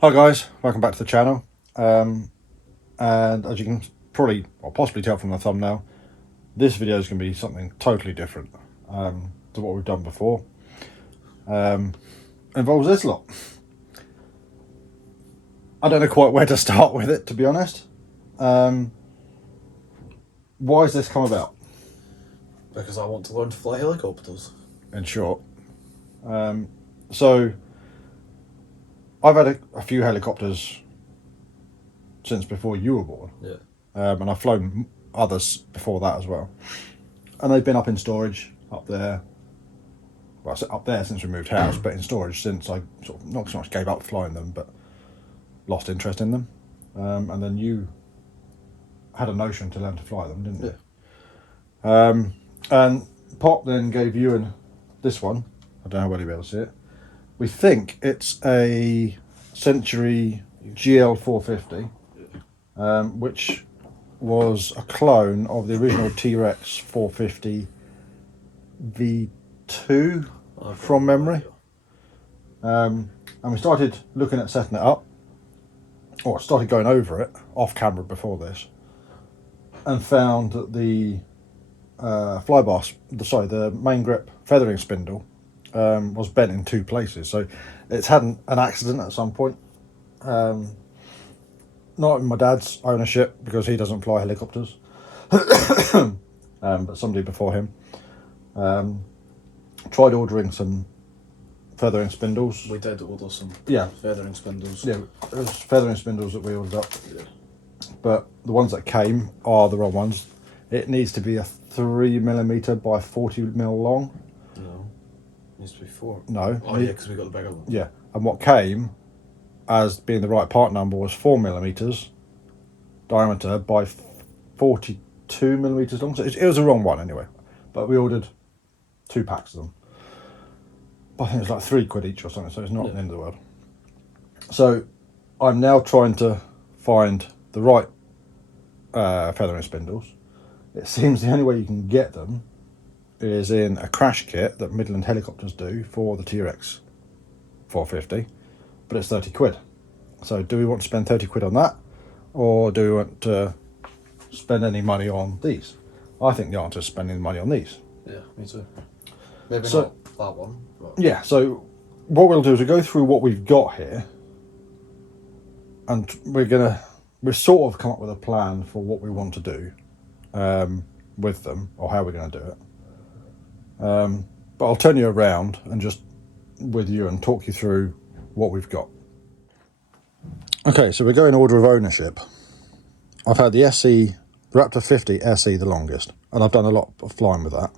Hi guys, welcome back to the channel. And as you can probably or possibly tell from the thumbnail, this video is going to be something totally different to what we've done before. Involves this lot. I don't know quite where to start with it, to be honest. Why has this come about? Because I want to learn to fly helicopters. In short, so I've had a few helicopters since before you were born. Yeah. And I've flown others before that as well. And they've been up in storage up there. Well, up there since we moved house, but in storage since I sort of not so much gave up flying them, but lost interest in them. And then you had a notion to learn to fly them, didn't you? Yeah. And Pop then gave Ewan this one. I don't know whether you'll be able to see it. We think it's a Century GL 450, which was a clone of the original T-Rex 450 V2 from memory. And we started looking at setting it up, or started going over it off camera before this, and found that the the main grip feathering spindle was bent in two places. So it's had an accident at some point. Not in my dad's ownership because he doesn't fly helicopters, but somebody before him tried ordering some feathering spindles. We did order some feathering spindles. Yeah, it was feathering spindles that we ordered up. Yeah. But the ones that came are the wrong ones. It needs to be a 3mm by 40mm long. No, it needs to be 4. No. Oh yeah, because we got the bigger one. Yeah, and what came as being the right part number was 4mm diameter by 42mm long. So it was the wrong one anyway. But we ordered 2 packs of them. I think it's like £3 each or something, so it's not the end of the world. So I'm now trying to find the right feathering spindles. It seems the only way you can get them is in a crash kit that Midland Helicopters do for the T-Rex 450, but it's £30. So do we want to spend £30 on that, or do we want to spend any money on these? I think the answer is spending money on these. Yeah, me too. Maybe So, not that one. But yeah, so what we'll do is we'll go through what we've got here, and we've sort of come up with a plan for what we want to do with them, or how we're going to do it. But I'll turn you around and just with you and talk you through what we've got. Okay, so we go in order of ownership. I've had the SE Raptor 50 SE the longest, and I've done a lot of flying with that.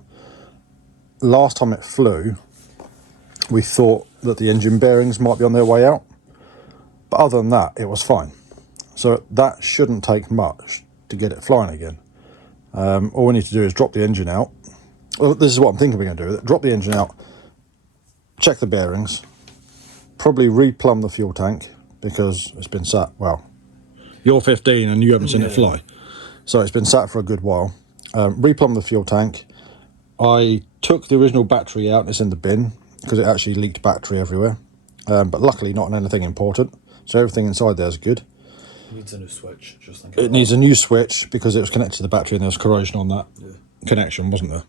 Last time it flew, we thought that the engine bearings might be on their way out, but other than that, it was fine. So that shouldn't take much to get it flying again. All we need to do is drop the engine out. Well, this is what I'm thinking we're going to do with it. Drop the engine out, check the bearings, probably replumb the fuel tank because it's been sat, well, you're 15 and you haven't seen it fly. So it's been sat for a good while. Replumb the fuel tank. I took the original battery out, it's in the bin because it actually leaked battery everywhere. But luckily not on anything important. So everything inside there is good. it needs a new switch. Just think. It needs a new switch because it was connected to the battery and there was corrosion on that connection, wasn't there?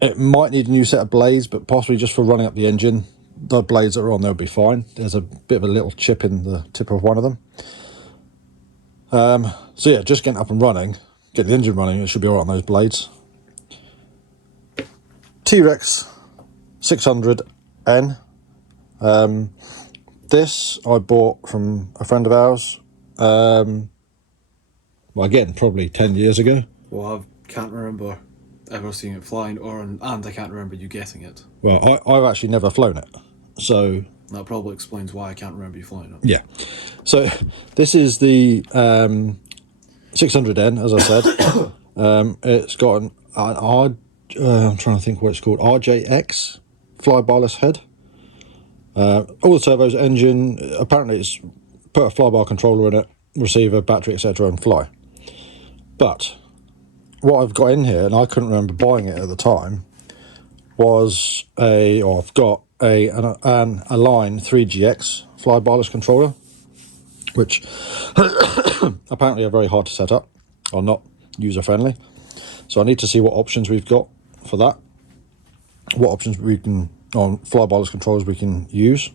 It might need a new set of blades, but possibly just for running up the engine. The blades that are on there will be fine. There's a bit of a little chip in the tip of one of them. So yeah, just getting up and running, get the engine running, it should be alright on those blades. T-Rex 600N. This I bought from a friend of ours. Well, again, probably 10 years ago. Well, I can't remember ever seeing it flying, and I can't remember you getting it. Well, I've actually never flown it, so That probably explains why I can't remember you flying it. yeah. So this is the 600N, as I said. It's got an I'm trying to think what it's called, RJX flybarless head. All the turbos, engine, apparently it's put a flybar controller in it, receiver, battery, etc. and fly. But what I've got in here, and I couldn't remember buying it at the time, was I've got an Align 3GX fly barless controller, which apparently are very hard to set up or not user friendly. So I need to see what options we've got for that, what options we can on fly barless controllers we can use.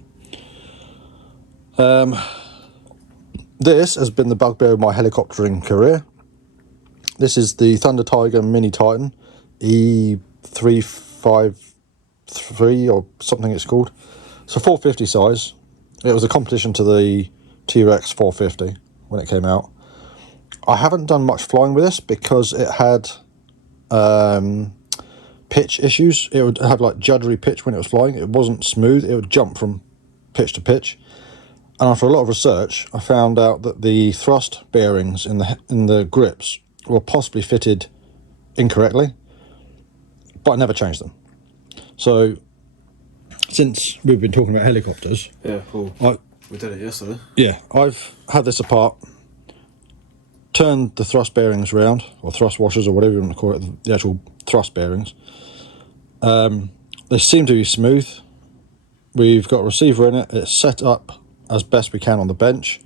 This has been the bugbear of my helicoptering career. This is the Thunder Tiger Mini Titan E353 or something it's called. It's a 450 size. It was a competition to the T-Rex 450 when it came out. I haven't done much flying with this because it had pitch issues. It would have like juddery pitch when it was flying. It wasn't smooth. It would jump from pitch to pitch. And after a lot of research, I found out that the thrust bearings in the grips were possibly fitted incorrectly, but I never changed them. So, since we've been talking about helicopters, Yeah, cool. We did it yesterday. Yeah, I've had this apart, turned the thrust bearings round, or thrust washers, or whatever you want to call it, the actual thrust bearings. They seem to be smooth. We've got a receiver in it. It's set up as best we can on the bench.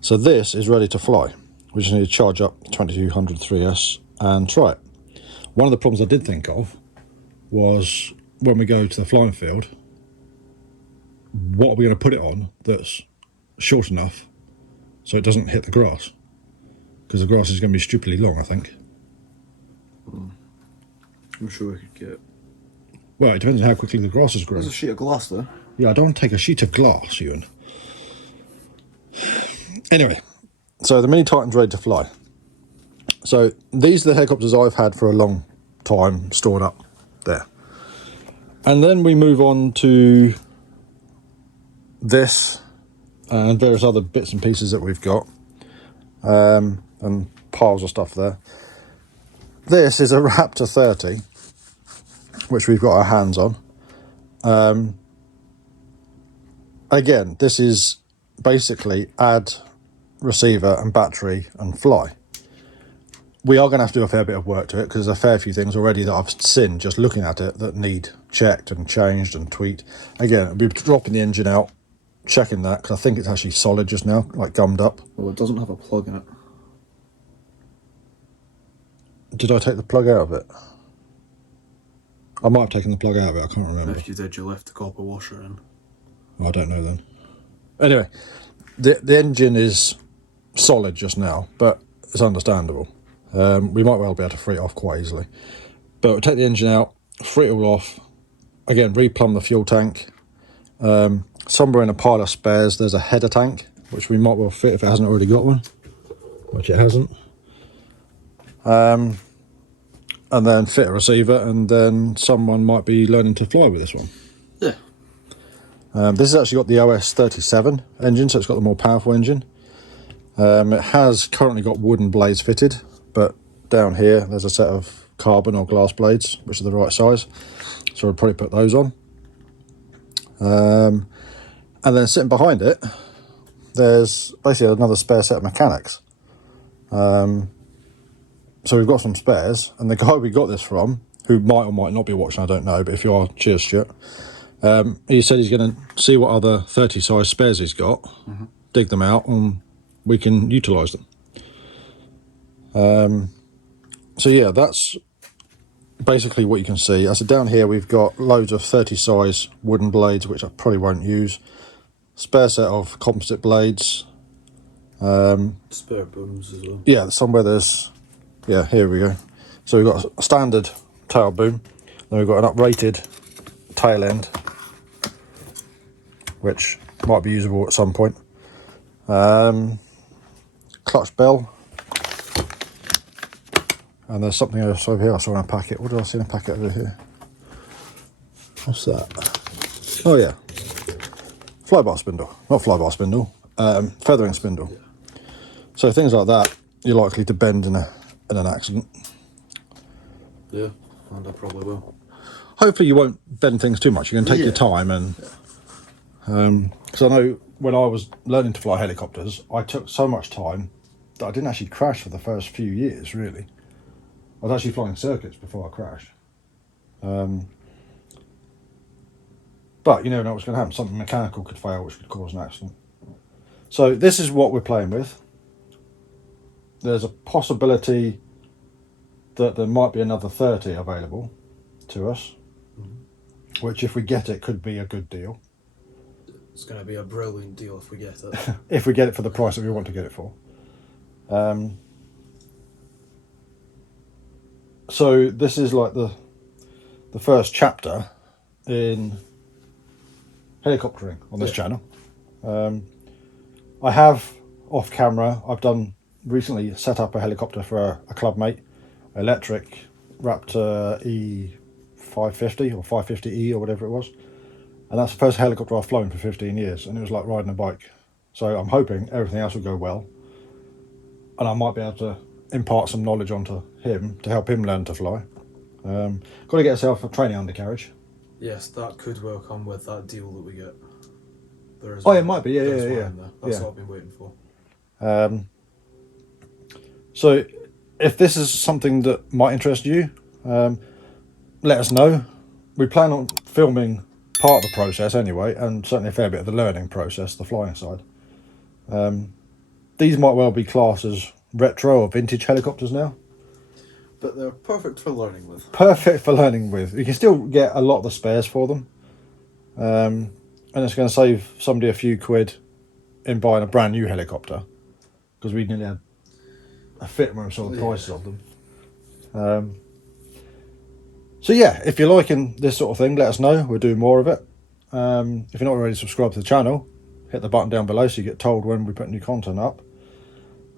So this is ready to fly. We just need to charge up 2200 3S and try it. One of the problems I did think of was when we go to the flying field, what are we going to put it on that's short enough so it doesn't hit the grass? Because the grass is going to be stupidly long, I think. I'm sure we could get... Well, it depends on how quickly the grass is growing. There's a sheet of glass there. Yeah, I don't want to take a sheet of glass, Ewan. Anyway, so the Mini Titan's ready to fly. So these are the helicopters I've had for a long time stored up there. And then we move on to this and various other bits and pieces that we've got, and piles of stuff there. This is a Raptor 30, which we've got our hands on. Again, this is basically add receiver and battery and fly. We are going to have to do a fair bit of work to it because there's a fair few things already that I've seen just looking at it that need checked and changed and tweaked. Again, we'll be dropping the engine out, checking that because I think it's actually solid just now, like gummed up. Well, it doesn't have a plug in it. Did I take the plug out of it? I might have taken the plug out of it, I can't remember. If you did, you left the copper washer in. I don't know then. Anyway, the engine is solid just now, but it's understandable. We might well be able to free it off quite easily. But we'll take the engine out, free it all off. Again, replumb the fuel tank. Somewhere in a pile of spares, there's a header tank, which we might well fit if it hasn't already got one, which it hasn't. And then fit a receiver, and then someone might be learning to fly with this one. Yeah. This has actually got the OS 37 engine, so it's got the more powerful engine. It has currently got wooden blades fitted, but down here there's a set of carbon or glass blades, which are the right size. So I'll probably put those on. And then sitting behind it, there's basically another spare set of mechanics. So we've got some spares, and the guy we got this from, who might or might not be watching, I don't know, but if you are, cheers, Stuart. He said he's going to see what other 30 size spares he's got, dig them out, and we can utilise them. So yeah, that's basically what you can see. As down here, we've got loads of 30 size wooden blades, which I probably won't use. Spare set of composite blades. Spare booms as well. Yeah, somewhere there's... Yeah, here we go. So we've got a standard tail boom. Then we've got an uprated tail end, which might be usable at some point. Clutch bell. And there's something else over here I saw in a packet. What did I see in a packet over here? What's that? Oh yeah. Flybar spindle. Not flybar spindle. Feathering spindle. So things like that, you're likely to bend in an accident. Yeah, and I probably will. Hopefully you won't bend things too much. You can take your time, and because I know when I was learning to fly helicopters, I took so much time that I didn't actually crash for the first few years, really. I was actually flying circuits before I crashed. But you never know what's going to happen. Something mechanical could fail, which could cause an accident. So this is what we're playing with. There's a possibility that there might be another 30 available to us, which if we get it could be a good deal. It's going to be a brilliant deal if we get it. If we get it for the price that we want to get it for. So this is like the first chapter in helicoptering on this channel. I have off camera, I've done recently set up a helicopter for a club mate, electric Raptor E550 or 550E or whatever it was, and that's the first helicopter I've flown for 15 years, and it was like riding a bike. So I'm hoping everything else will go well, and I might be able to impart some knowledge onto him to help him learn to fly. Got to get yourself a training undercarriage. Yes, that could well come with that deal that we get. There is Oh, it might be, yeah. That's what I've been waiting for. So if this is something that might interest you, let us know. We plan on filming part of the process anyway, and certainly a fair bit of the learning process, the flying side. These might well be classed as retro or vintage helicopters now. But they're perfect for learning with. Perfect for learning with. You can still get a lot of the spares for them. And it's going to save somebody a few quid in buying a brand new helicopter, because we nearly had a fit when we saw the prices of them. So yeah, if you're liking this sort of thing, let us know. We'll do more of it. If you're not already subscribed to the channel, hit the button down below so you get told when we put new content up.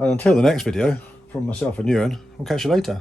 And until the next video, from myself and Ewan, we'll catch you later.